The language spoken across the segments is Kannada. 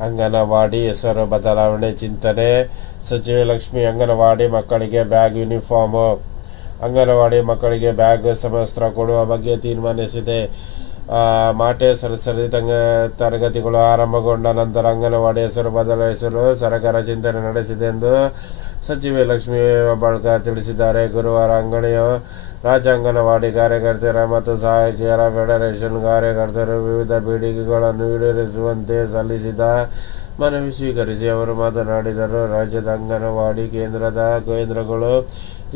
ಅಂಗನವಾಡಿ ಹೆಸರು ಬದಲಾವಣೆ ಚಿಂತನೆ. ಸಚಿವೆ ಲಕ್ಷ್ಮಿ ಅಂಗನವಾಡಿ ಮಕ್ಕಳಿಗೆ ಬ್ಯಾಗ್ ಯೂನಿಫಾರ್ಮ್. ಅಂಗನವಾಡಿ ಮಕ್ಕಳಿಗೆ ಬ್ಯಾಗ್ ಸಮವಸ್ತ್ರ ಕೊಡುವ ಬಗ್ಗೆ ತೀರ್ಮಾನಿಸಿದೆ. ಮಾಟೆ ಸರಸರಿ ತಂಗ ತರಗತಿಗಳು ಆರಂಭಗೊಂಡ ನಂತರ ಅಂಗನವಾಡಿ ಹೆಸರು ಬದಲಾಯಿಸಲು ಸರ್ಕಾರ ಚಿಂತನೆ ನಡೆಸಿದೆ ಎಂದು ಸಚಿವೆ ಲಕ್ಷ್ಮೀ ಹೆಬ್ಬಾಳ್ಕರ್ ತಿಳಿಸಿದ್ದಾರೆ. ಗುರುವಾರ ಅಂಗಡಿಯ ರಾಜ್ಯ ಅಂಗನವಾಡಿ ಕಾರ್ಯಕರ್ತರ ಮತ್ತು ಸಹಾಯಕಿಯರ ಫೆಡರೇಷನ್ ಕಾರ್ಯಕರ್ತರು ವಿವಿಧ ಬೇಡಿಕೆಗಳನ್ನು ಈಡೇರಿಸುವಂತೆ ಸಲ್ಲಿಸಿದ ಮನವಿ ಸ್ವೀಕರಿಸಿ ಅವರು ಮಾತನಾಡಿದರು. ರಾಜ್ಯದ ಅಂಗನವಾಡಿ ಕೇಂದ್ರದ ಕೇಂದ್ರಗಳು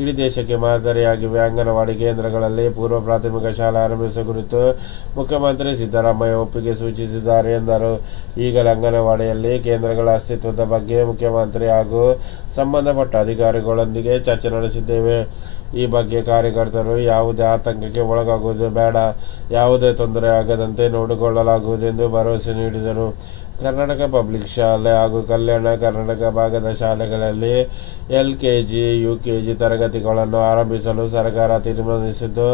ಇಡೀ ದೇಶಕ್ಕೆ ಮಾದರಿಯಾಗಿವೆ. ಅಂಗನವಾಡಿ ಕೇಂದ್ರಗಳಲ್ಲಿ ಪೂರ್ವ ಪ್ರಾಥಮಿಕ ಶಾಲೆ ಆರಂಭಿಸುವ ಕುರಿತು ಮುಖ್ಯಮಂತ್ರಿ ಸಿದ್ದರಾಮಯ್ಯ ಒಪ್ಪಿಗೆ ಸೂಚಿಸಿದ್ದಾರೆ ಎಂದರು. ಈಗಲೇ ಅಂಗನವಾಡಿಯಲ್ಲಿ ಕೇಂದ್ರಗಳ ಅಸ್ತಿತ್ವದ ಬಗ್ಗೆ ಮುಖ್ಯಮಂತ್ರಿ ಹಾಗೂ ಸಂಬಂಧಪಟ್ಟ ಅಧಿಕಾರಿಗಳೊಂದಿಗೆ ಚರ್ಚೆ ನಡೆಸಿದ್ದೇವೆ. ಈ ಬಗ್ಗೆ ಕಾರ್ಯಕರ್ತರು ಯಾವುದೇ ಆತಂಕಕ್ಕೆ ಒಳಗಾಗುವುದು ಬೇಡ. ಯಾವುದೇ ತೊಂದರೆ ಆಗದಂತೆ ನೋಡಿಕೊಳ್ಳಲಾಗುವುದೆಂದು ಭರವಸೆ ನೀಡಿದರು. ಕರ್ನಾಟಕ ಪಬ್ಲಿಕ್ ಶಾಲೆ ಹಾಗೂ ಕಲ್ಯಾಣ ಕರ್ನಾಟಕ ಭಾಗದ ಶಾಲೆಗಳಲ್ಲಿ L K G, U K ತರಗತಿಗಳನ್ನು ಆರಂಭಿಸಲು ಸರ್ಕಾರ ತೀರ್ಮಾನಿಸಿದ್ದು,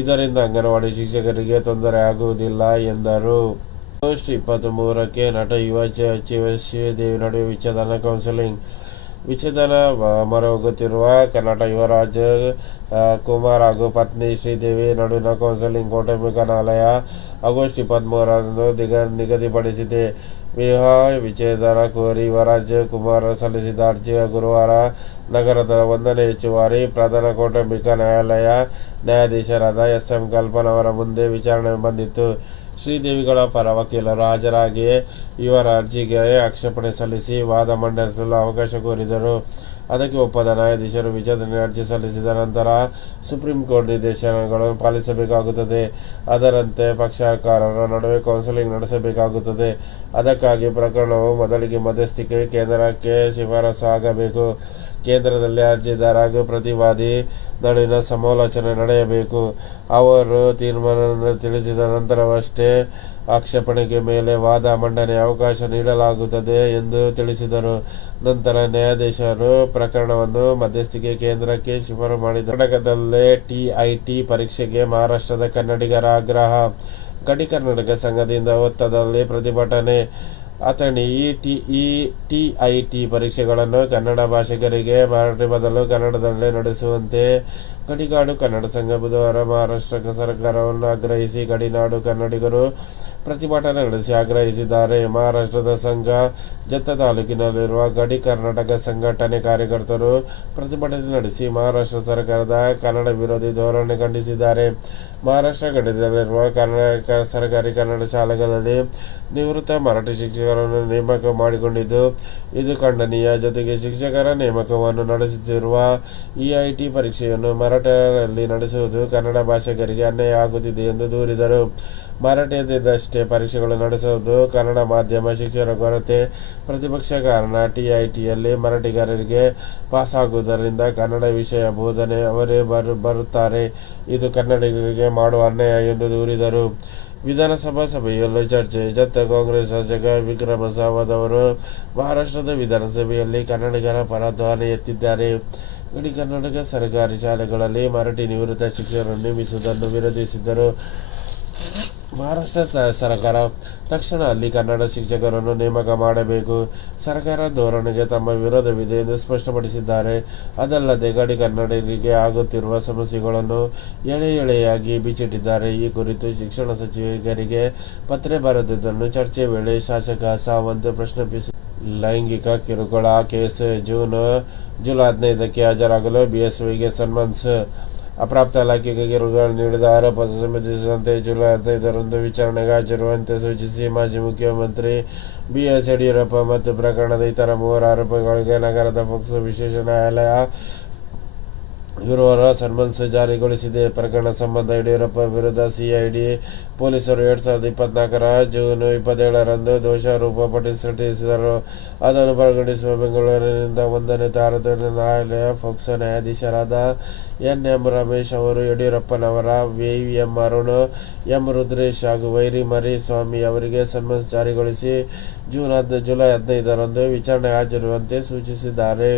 ಇದರಿಂದ ಅಂಗನವಾಡಿ ಶಿಕ್ಷಕರಿಗೆ ತೊಂದರೆ ಆಗುವುದಿಲ್ಲ ಎಂದರು. ಆಗಸ್ಟ್ ಇಪ್ಪತ್ತ್ ಮೂರಕ್ಕೆ ನಟ ಯುವ ಸಚಿವ ಶ್ರೀದೇವಿ ನಡುವೆ ವಿಚ್ಛೇದನ ಕೌನ್ಸಿಲಿಂಗ್. ವಿಚ್ಛೇದನ ಮರಹೋಗುತ್ತಿರುವ ಕರ್ನಾಟಕ ಯುವರಾಜ ಕುಮಾರ್ ಹಾಗೂ ಪತ್ನಿ ಶ್ರೀದೇವಿ ನಡುವಿನ ಕೌನ್ಸಿಲಿಂಗ್ ಕೌಟುಂಬಿಕ ನ್ಯಾಯಾಲಯ ಆಗಸ್ಟ್ ಇಪ್ಪತ್ತ್ಮೂರರಂದು ದಿಗ, ನಿಗದಿಪಡಿಸಿದೆ. ವಿವಾಹ ವಿಚ್ಛೇದನ ಕೋರಿ ಯುವರಾಜ್ ಕುಮಾರ್ ಸಲ್ಲಿಸಿದ ಅರ್ಜಿ ಗುರುವಾರ ನಗರದ ಒಂದನೇ ಹೆಚ್ಚುವರಿ ಪ್ರಧಾನ ಕೌಟುಂಬಿಕ ನ್ಯಾಯಾಲಯ ನ್ಯಾಯಾಧೀಶರಾದ ಎಸ್ ಎಂ ಕಲ್ಪನ್ ಅವರ ಮುಂದೆ ವಿಚಾರಣೆ ಬಂದಿತ್ತು. ಶ್ರೀದೇವಿಗಳ ಪರ ವಕೀಲರು ಹಾಜರಾಗಿ ಇವರ ಅರ್ಜಿಗೆ ಆಕ್ಷೇಪಣೆ ಸಲ್ಲಿಸಿ ವಾದ ಮಂಡಿಸಲು ಅವಕಾಶ ಕೋರಿದರು. ಅದಕ್ಕೆ ಒಪ್ಪದ ನ್ಯಾಯಾಧೀಶರು ವಿಚಾರಣೆ ಅರ್ಜಿ ಸಲ್ಲಿಸಿದ ನಂತರ ಸುಪ್ರೀಂ ಕೋರ್ಟ್ ನಿರ್ದೇಶನಗಳು ಪಾಲಿಸಬೇಕಾಗುತ್ತದೆ. ಅದರಂತೆ ಪಕ್ಷಕಾರರ ನಡುವೆ ಕೌನ್ಸಿಲಿಂಗ್ ನಡೆಸಬೇಕಾಗುತ್ತದೆ. ಅದಕ್ಕಾಗಿ ಪ್ರಕರಣವು ಮೊದಲಿಗೆ ಮಧ್ಯಸ್ಥಿಕೆ ಕೇಂದ್ರಕ್ಕೆ ಶಿಫಾರಸು ಆಗಬೇಕು ಕೇಂದ್ರದಲ್ಲಿ ಅರ್ಜಿದಾರ ಹಾಗೂ ಪ್ರತಿವಾದಿ ನಡುವಿನ ಸಮಾಲೋಚನೆ ನಡೆಯಬೇಕು. ಅವರು ತೀರ್ಮಾನವನ್ನು ತಿಳಿಸಿದ ನಂತರವಷ್ಟೇ ಆಕ್ಷೇಪಣೆಗೆ ಮೇಲೆ ವಾದ ಮಂಡನೆ ಅವಕಾಶ ನೀಡಲಾಗುತ್ತದೆ ಎಂದು ತಿಳಿಸಿದರು. ನಂತರ ನ್ಯಾಯಾಧೀಶರು ಪ್ರಕರಣವನ್ನು ಮಧ್ಯಸ್ಥಿಕೆ ಕೇಂದ್ರಕ್ಕೆ ಶಿಫಾರು ಮಾಡಿದರು. ಕರ್ನಾಟಕದಲ್ಲೇ ಟಿಐಟಿ ಪರೀಕ್ಷೆಗೆ ಮಹಾರಾಷ್ಟ್ರದ ಕನ್ನಡಿಗರ ಆಗ್ರಹ. ಗಡಿ ಕರ್ನಾಟಕ ಸಂಘದಿಂದ ಒತ್ತದಲ್ಲಿ ಪ್ರತಿಭಟನೆ ಅಥಣಿ ಈ T E T I T ಪರೀಕ್ಷೆಗಳನ್ನು ಕನ್ನಡ ಭಾಷಿಗರಿಗೆ ಮರಾಠಿ ಬದಲು ಕನ್ನಡದಲ್ಲೇ ನಡೆಸುವಂತೆ ಗಡಿನಾಡು ಕನ್ನಡ ಸಂಘ ಬುಧವಾರ ಮಹಾರಾಷ್ಟ್ರ ಸರ್ಕಾರವನ್ನು ಆಗ್ರಹಿಸಿ ಗಡಿನಾಡು ಕನ್ನಡಿಗರು ಪ್ರತಿಭಟನೆ ನಡೆಸಿ ಆಗ್ರಹಿಸಿದ್ದಾರೆ. ಮಹಾರಾಷ್ಟ್ರದ ಸಂಘ ಜತ್ತ ತಾಲೂಕಿನಲ್ಲಿರುವ ಗಡಿ ಕರ್ನಾಟಕ ಸಂಘಟನೆ ಕಾರ್ಯಕರ್ತರು ಪ್ರತಿಭಟನೆ ನಡೆಸಿ ಮಹಾರಾಷ್ಟ್ರ ಸರ್ಕಾರದ ಕನ್ನಡ ವಿರೋಧಿ ಧೋರಣೆ ಖಂಡಿಸಿದ್ದಾರೆ. ಮಹಾರಾಷ್ಟ್ರ ಗಡಿಯಲ್ಲಿರುವ ಕನ್ನಡ ಸರ್ಕಾರಿ ಕನ್ನಡ ಶಾಲೆಗಳಲ್ಲಿ ನಿವೃತ್ತ ಮರಾಠಿ ಶಿಕ್ಷಕರನ್ನು ನೇಮಕ ಮಾಡಿಕೊಂಡಿದ್ದು, ಇದು ಖಂಡನೀಯ. ಜೊತೆಗೆ ಶಿಕ್ಷಕರ ನೇಮಕವನ್ನು ನಡೆಸುತ್ತಿರುವ ಇಐಟಿ ಪರೀಕ್ಷೆಯನ್ನು ಮರಾಠರಲ್ಲಿ ನಡೆಸುವುದು ಕನ್ನಡ ಭಾಷಿಕರಿಗೆ ಅನ್ಯಾಯ ಆಗುತ್ತಿದೆ ಎಂದು ದೂರಿದರು. ಮರಾಠಿಯದಷ್ಟೇ ಪರೀಕ್ಷೆಗಳು ನಡೆಸುವುದು ಕನ್ನಡ ಮಾಧ್ಯಮ ಶಿಕ್ಷಕರ ಕೊರತೆ. ಪ್ರತಿಪಕ್ಷ ಕಾರಣ ಟಿಐಟಿಯಲ್ಲಿ ಮರಾಠಿಗಾರರಿಗೆ ಪಾಸಾಗುವುದರಿಂದ ಕನ್ನಡ ವಿಷಯ ಬೋಧನೆ ಅವರೇ ಬರು, ಬರುತ್ತಾರೆ. ಇದು ಕನ್ನಡಿಗರಿಗೆ ಮಾಡುವ ಅನ್ಯಾಯ ಎಂದು ದೂರಿದರು. ವಿಧಾನಸಭಾ ಸಭೆಯಲ್ಲೂ ಚರ್ಚೆ. ಜತೆ ಕಾಂಗ್ರೆಸ್ ಶಾಸಕ ವಿಕ್ರಮ ಸಾವತ್ ಅವರು ಮಹಾರಾಷ್ಟ್ರದ ವಿಧಾನಸಭೆಯಲ್ಲಿ ಕನ್ನಡಿಗರ ಪರ ಧ್ವನಿ ಎತ್ತಿದ್ದಾರೆ. ಇಡೀ ಕರ್ನಾಟಕ ಸರ್ಕಾರಿ ಶಾಲೆಗಳಲ್ಲಿ ಮರಾಠಿ ನಿವೃತ್ತ ಶಿಕ್ಷಕರನ್ನು ನೇಮಿಸುವುದನ್ನು ವಿರೋಧಿಸಿದ್ದರು. ಮಹಾರಾಷ್ಟ್ರ ಸರ್ಕಾರ ತಕ್ಷಣ ಅಲ್ಲಿ ಕನ್ನಡ ಶಿಕ್ಷಕರನ್ನು ನೇಮಕ ಮಾಡಬೇಕು. ಸರ್ಕಾರ ಧೋರಣೆಗೆ ತಮ್ಮ ವಿರೋಧವಿದೆ ಎಂದು ಸ್ಪಷ್ಟಪಡಿಸಿದ್ದಾರೆ. ಅದಲ್ಲದೆ ಗಡಿ ಕನ್ನಡಿಗರಿಗೆ ಆಗುತ್ತಿರುವ ಸಮಸ್ಯೆಗಳನ್ನು ಎಳೆ ಎಳೆಯಾಗಿ ಬಿಚ್ಚಿಟ್ಟಿದ್ದಾರೆ. ಈ ಕುರಿತು ಶಿಕ್ಷಣ ಸಚಿವರಿಗೆ ಪತ್ರ ಬರೆದಿದ್ದನ್ನು ಚರ್ಚೆ ವೇಳೆ ಶಾಸಕ ಸಾವಂತ್ ಪ್ರಶ್ನಿಸಿ ಲೈಂಗಿಕ ಕಿರುಕುಳ ಕೇಸ್ ಜೂನ್, ಜುಲೈ ಹದಿನೈದಕ್ಕೆ ಹಾಜರಾಗಲು ಬಿಎಸ್ವೈಗೆ ಸನ್ಮನ್ಸ್ ಅಪ್ರಾಪ್ತ ಇಲಾಖೆಗೆ ಕಿರುಕುಳ ನೀಡಿದ ಆರೋಪ ಸಂಬಂಧಿಸಿದಂತೆ ಜುಲೈ ಹದಿನೈದರಂದು ವಿಚಾರಣೆಗೆ ಹಾಜರುವಂತೆ ಸೂಚಿಸಿ ಮಾಜಿ ಮುಖ್ಯಮಂತ್ರಿ ಬಿ ಎಸ್ ಯಡಿಯೂರಪ್ಪ ಮತ್ತು ಪ್ರಕರಣದ ಇತರ ಮೂವರು ಆರೋಪಿಗಳಿಗೆ ನಗರದ ಪೊಕ್ಸೋ ವಿಶೇಷ ನ್ಯಾಯಾಲಯ ಗುರುವಾರ ಸಮನ್ಸ್ ಜಾರಿಗೊಳಿಸಿದೆ. ಪ್ರಕರಣ ಸಂಬಂಧ ಯಡಿಯೂರಪ್ಪ ವಿರುದ್ಧ ಸಿಐಡಿ ಪೊಲೀಸರು ಎರಡ್ ಸಾವಿರದ ಇಪ್ಪತ್ನಾಲ್ಕರ ಜೂನ್ ಇಪ್ಪತ್ತೇಳರಂದು ದೋಷಾರೋಪ ಪಟ್ಟಿ ಸೃಷ್ಟಿಸಿದರು ಅದನ್ನು ಪರಿಗಣಿಸುವ ಬೆಂಗಳೂರಿನಿಂದ ಒಂದನೇ ತಾರತಮ್ಯ ನ್ಯಾಯಾಲಯ ಫೋಕ್ಸೋ ನ್ಯಾಯಾಧೀಶರಾದ ಎನ್ ಎಂ ರಮೇಶ್ ಅವರು ಯಡಿಯೂರಪ್ಪನವರ V M Arun, M Rudresh ಹಾಗೂ ವೈರಿ ಮರಿ ಸ್ವಾಮಿ ಅವರಿಗೆ ಸಮನ್ಸ್ ಜಾರಿಗೊಳಿಸಿ ಜೂನ್ ಹದಿನೈದು ಜುಲೈ ಹದಿನೈದರಂದು ವಿಚಾರಣೆಗೆ ಹಾಜರುವಂತೆ ಸೂಚಿಸಿದ್ದಾರೆ.